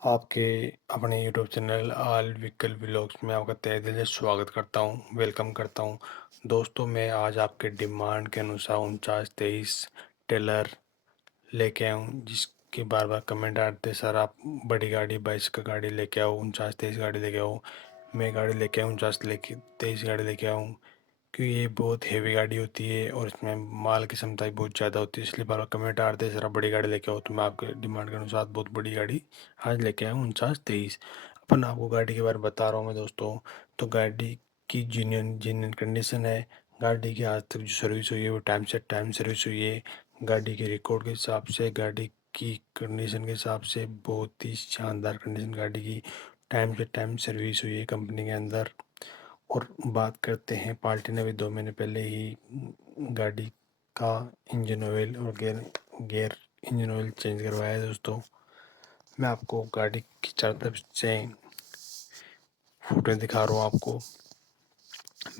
आपके अपने YouTube channel all vehicle vlogs में आपका तहे दिल से स्वागत करता हूं, वेलकम करता हूं। दोस्तों, मैं आज आपके डिमांड के अनुसार 4923 टेलर लेके आया हूं, जिसके बार बार कमेंट आते सर आप बड़ी गाड़ी 22 का गाड़ी लेके आओ, 4923 गाड़ी लेके आओ। मैं गाड़ी लेके आऊँ 4923 गाड़ी लेके आऊँ, क्योंकि ये बहुत हेवी गाड़ी होती है और इसमें माल की क्षमता भी बहुत ज़्यादा होती है। इसलिए बार बार कमेंट आ रहे थे ज़रा बड़ी गाड़ी लेके आओ, तो मैं आपके डिमांड के अनुसार बहुत बड़ी गाड़ी आज लेके आया हूँ 4923। अपन आपको गाड़ी के बारे में बता रहा हूँ मैं दोस्तों। तो गाड़ी की जीनियन कंडीशन है। गाड़ी की आज तक जो सर्विस हुई है वो टाइम से टाइम सर्विस हुई है। गाड़ी के रिकॉर्ड के हिसाब से, गाड़ी की कंडीशन के हिसाब से बहुत ही शानदार कंडीशन गाड़ी की टाइम से टाइम सर्विस हुई है कंपनी के अंदर। और बात करते हैं, पार्टी ने भी 2 महीने पहले ही गाड़ी का इंजन ऑयल और गेयर इंजन ऑयल चेंज करवाया है दोस्तों। मैं आपको गाड़ी की चारों तरफ से फोटो दिखा रहा हूँ आपको।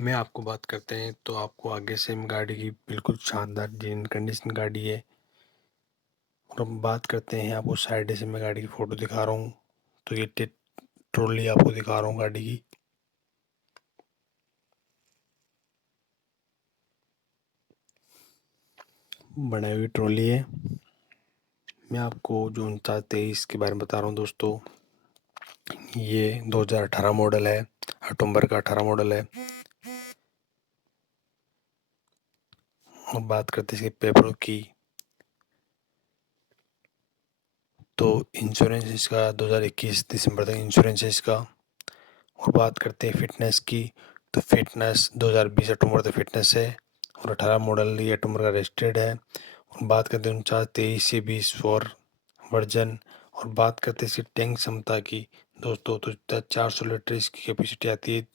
मैं आपको बात करते हैं तो आपको आगे से गाड़ी की बिल्कुल शानदार जीन कंडीशन गाड़ी है। और हम बात करते हैं, आपको साइड से मैं गाड़ी की फ़ोटो दिखा रहा हूँ। तो ये ट्रॉली आपको दिखा रहा हूँ गाड़ी की। बनाई हुई ट्रॉली है। मैं आपको जो 4923 के बारे में बता रहा हूँ दोस्तों, ये 2018 मॉडल है, अक्टूबर का 18 मॉडल है। और बात करते हैं इसके पेपरों की, तो इंश्योरेंस इसका 2021 दिसंबर तक इंश्योरेंस है इसका। और बात करते हैं फिटनेस की, तो फिटनेस 2020 अक्टूबर तक फिटनेस है और 18 मॉडल ये अक्टूबर का रजिस्टर्ड है। और बात करते हैं 4923 से 20 वर्जन। और बात करते हैं इसकी टैंक क्षमता की दोस्तों, तो 400 लीटर इसकी कैपेसिटी आती है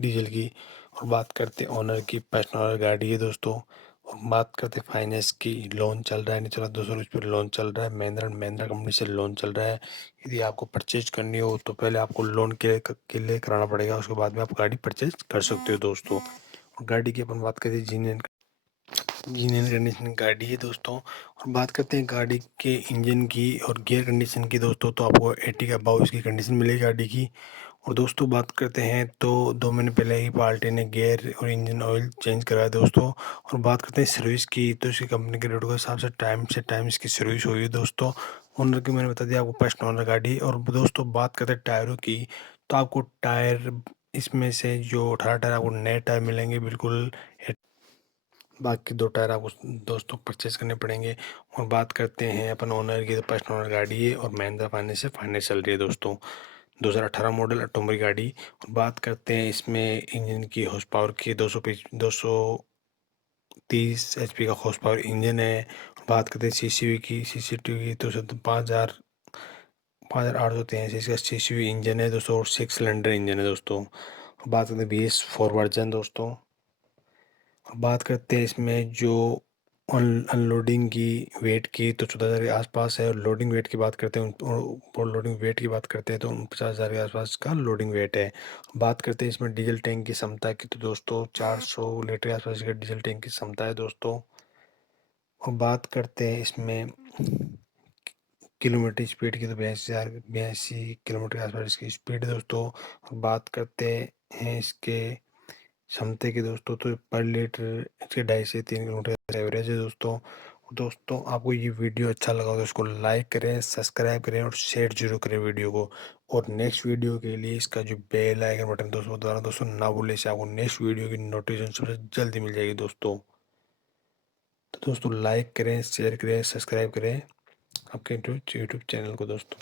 डीजल की। और बात करते हैं ओनर की, पर्सनल ओनर गाड़ी है दोस्तों। और बात करते हैं फाइनेंस की, लोन चल रहा है, नहीं चला 200 रुपये पर लोन चल रहा है, महिंद्रा एंड महिंद्रा कंपनी से लोन चल रहा है। यदि आपको परचेज करनी हो तो पहले आपको लोन के लिए कराना पड़ेगा, उसके बाद में आप गाड़ी परचेज कर सकते हो दोस्तों। गाड़ी की अपन बात करें, इंजन कंडीशन गाड़ी है दोस्तों। और बात करते हैं गाड़ी के इंजन की और गियर कंडीशन की दोस्तों, तो आपको 80 का अबाव इसकी कंडीशन मिलेगी गाड़ी की। और दोस्तों बात करते हैं तो 2 महीने पहले ही पार्टी ने गियर और इंजन ऑयल चेंज कराया दोस्तों। और बात करते हैं सर्विस की, तो इसकी कंपनी के रेट के हिसाब से टाइम इसकी सर्विस हुई है दोस्तों। ओनर की मैंने बता दिया आपको, फर्स्ट ओनर गाड़ी। और दोस्तों बात करते हैं टायरों की, तो आपको टायर इसमें से जो 18 टायर आपको नए टायर मिलेंगे बिल्कुल। बाकी 2 टायर आपको दोस्तों परचेज करने पड़ेंगे। और बात करते हैं अपन ओनर की, तो फर्स्ट ओनर गाड़ी है और महिंद्रा फाइनेंस से फाइनेंस चल रही है दोस्तों। 2018 मॉडल अक्टूबर की गाड़ी। और बात करते हैं इसमें इंजन की हॉर्स पावर की, 230 HP का हॉर्स पावर इंजन है। बात करते हैं CCV की, CCTV की, तो 5883 इसका CCV इंजन है दोस्तों, और 6 सिलेंडर इंजन है दोस्तों। बात करते हैं BS4 वर्जन दोस्तों। बात करते हैं इसमें जो अनलोडिंग की वेट की, तो 14,000 के आसपास है। और लोडिंग वेट की बात करते हैं, और लोडिंग वेट की बात करते हैं तो 50,000 के आसपास का लोडिंग वेट है। बात करते हैं इसमें डीजल टैंक की क्षमता की, तो दोस्तों 400 लीटर के आसपास का डीजल टैंक की क्षमता है दोस्तों। और बात करते हैं इसमें किलोमीटर स्पीड की, तो 82 किलोमीटर के आसपास इसकी स्पीड है दोस्तों। और बात करते हैं इसके क्षमता की दोस्तों, तो पर लीटर इसके 2.5 से 3 किलोमीटर एवरेज है दोस्तों। दोस्तों आपको ये वीडियो अच्छा लगा तो इसको लाइक करें, सब्सक्राइब करें और शेयर जरूर करें वीडियो को। और नेक्स्ट वीडियो के लिए इसका जो बेल आइकन बटन दोस्तों द्वारा दोस्तों ना भूलें, इससे आपको नेक्स्ट वीडियो की नोटिफिकेशन सबसे जल्दी मिल जाएगी दोस्तों। तो दोस्तों लाइक करें, शेयर करें, सब्सक्राइब करें आपके यूट्यूब चैनल को दोस्तों।